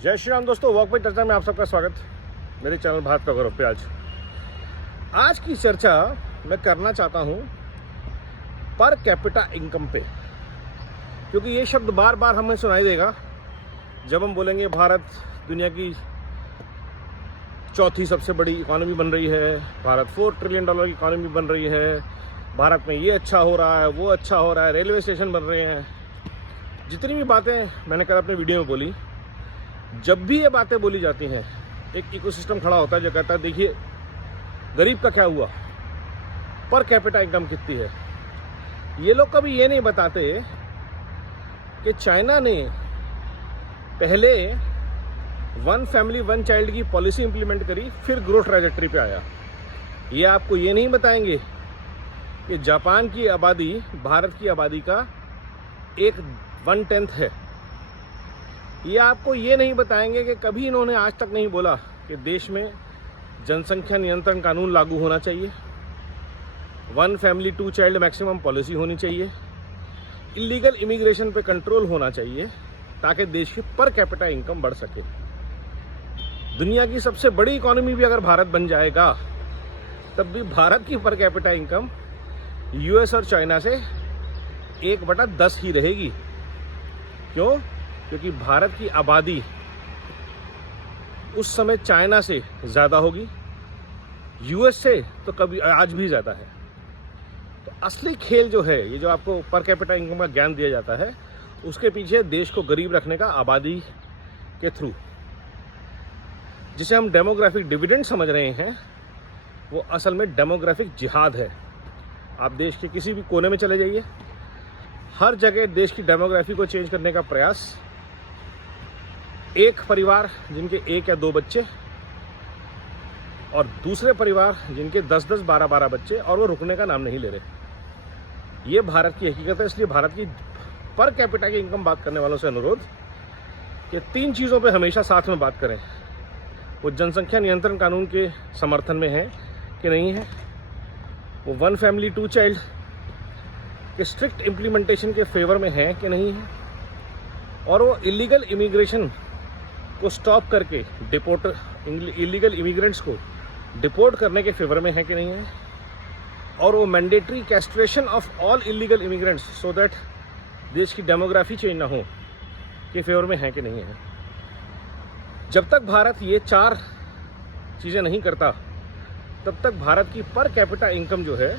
जय श्री राम दोस्तों, walk bye चर्चा में आप सबका स्वागत। मेरे चैनल भारत का गौरव पे आज की चर्चा मैं करना चाहता हूं पर कैपिटा इनकम पे, क्योंकि ये शब्द बार बार हमें सुनाई देगा जब हम बोलेंगे भारत दुनिया की चौथी सबसे बड़ी इकोनॉमी बन रही है, भारत $4 ट्रिलियन की इकोनॉमी बन रही है, भारत में ये अच्छा हो रहा है, वो अच्छा हो रहा है, रेलवे स्टेशन बन रहे हैं। जितनी भी बातें मैंने कल अपने वीडियो में बोली, जब भी ये बातें बोली जाती हैं एक इकोसिस्टम खड़ा होता है जो कहता है देखिए गरीब का क्या हुआ, पर कैपिटा इनकम कितनी है। ये लोग कभी ये नहीं बताते कि चाइना ने पहले वन फैमिली वन चाइल्ड की पॉलिसी इंप्लीमेंट करी, फिर ग्रोथ ट्रैजेक्टरी पे आया। ये आपको ये नहीं बताएंगे कि जापान की आबादी भारत की आबादी का 1/10 है। ये आपको ये नहीं बताएंगे कि कभी इन्होंने आज तक नहीं बोला कि देश में जनसंख्या नियंत्रण कानून लागू होना चाहिए, one family two child maximum policy होनी चाहिए, इलीगल इमिग्रेशन पे कंट्रोल होना चाहिए ताकि देश की पर कैपिटा इनकम बढ़ सके। दुनिया की सबसे बड़ी इकोनॉमी भी अगर भारत बन जाएगा तब भी भारत की पर कैपिटा इनकम यूएस और चाइना से 1/10 ही रहेगी। क्यों? क्योंकि भारत की आबादी उस समय चाइना से ज़्यादा होगी, यूएस से तो कभी आज भी ज़्यादा है। तो असली खेल जो है, ये जो आपको पर कैपिटा इनकम का ज्ञान दिया जाता है, उसके पीछे देश को गरीब रखने का आबादी के थ्रू, जिसे हम डेमोग्राफिक डिविडेंड समझ रहे हैं, वो असल में डेमोग्राफिक जिहाद है। आप देश के किसी भी कोने में चले जाइए, हर जगह देश की डेमोग्राफी को चेंज करने का प्रयास। एक परिवार जिनके 1 या 2 बच्चे और दूसरे परिवार जिनके 10-10, 12-12 बच्चे, और वो रुकने का नाम नहीं ले रहे। ये भारत की हकीकत है। इसलिए भारत की पर कैपिटा की इनकम बात करने वालों से अनुरोध कि 3 चीज़ों पे हमेशा साथ में बात करें। वो जनसंख्या नियंत्रण कानून के समर्थन में है कि नहीं है, वो वन फैमिली टू चाइल्ड के स्ट्रिक्ट इम्प्लीमेंटेशन के फेवर में है कि नहीं है, और वो इलीगल इमिग्रेशन को स्टॉप करके इलीगल इमिग्रेंट्स को डिपोर्ट करने के फेवर में है कि नहीं है, और वो mandatory castration of all illegal immigrants so that देश की डेमोग्राफी चेंज ना हो के फेवर में है कि नहीं है। जब तक भारत ये 4 चीज़ें नहीं करता तब तक भारत की पर कैपिटा इनकम जो है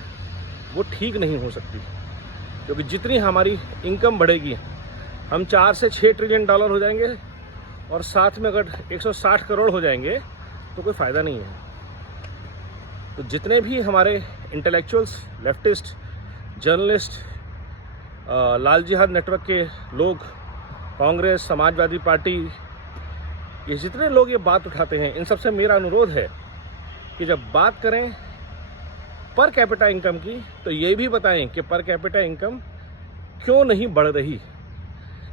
वो ठीक नहीं हो सकती। क्योंकि जितनी हमारी इनकम बढ़ेगी, हम 4 से 6 ट्रिलियन डॉलर हो जाएंगे, और साथ में अगर 160 करोड़ हो जाएंगे तो कोई फ़ायदा नहीं है। तो जितने भी हमारे इंटेलेक्चुअल्स, लेफ्टिस्ट, जर्नलिस्ट, लाल जिहाद नेटवर्क के लोग, कांग्रेस, समाजवादी पार्टी, ये जितने लोग ये बात उठाते हैं, इन सबसे मेरा अनुरोध है कि जब बात करें पर कैपिटा इनकम की तो ये भी बताएं कि पर कैपिटा इनकम क्यों नहीं बढ़ रही।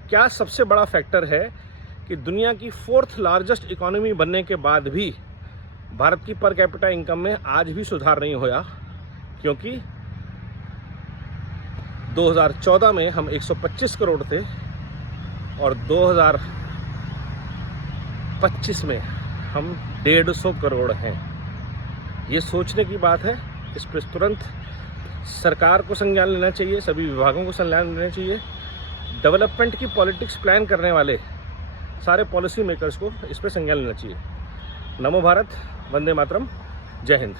क्या सबसे बड़ा फैक्टर है कि दुनिया की 4th लार्जेस्ट इकोनॉमी बनने के बाद भी भारत की पर कैपिटा इनकम में आज भी सुधार नहीं होया। क्योंकि 2014 में हम 125 करोड़ थे और 2025 में हम 150 करोड़ हैं। ये सोचने की बात है। इस पर तुरंत सरकार को संज्ञान लेना चाहिए, सभी विभागों को संज्ञान लेना चाहिए। डेवलपमेंट की पॉलिटिक्स प्लान करने वाले सारे पॉलिसी मेकर्स को इस पर संज्ञान लेना चाहिए। नमो भारत, वंदे मातरम, जय हिंद।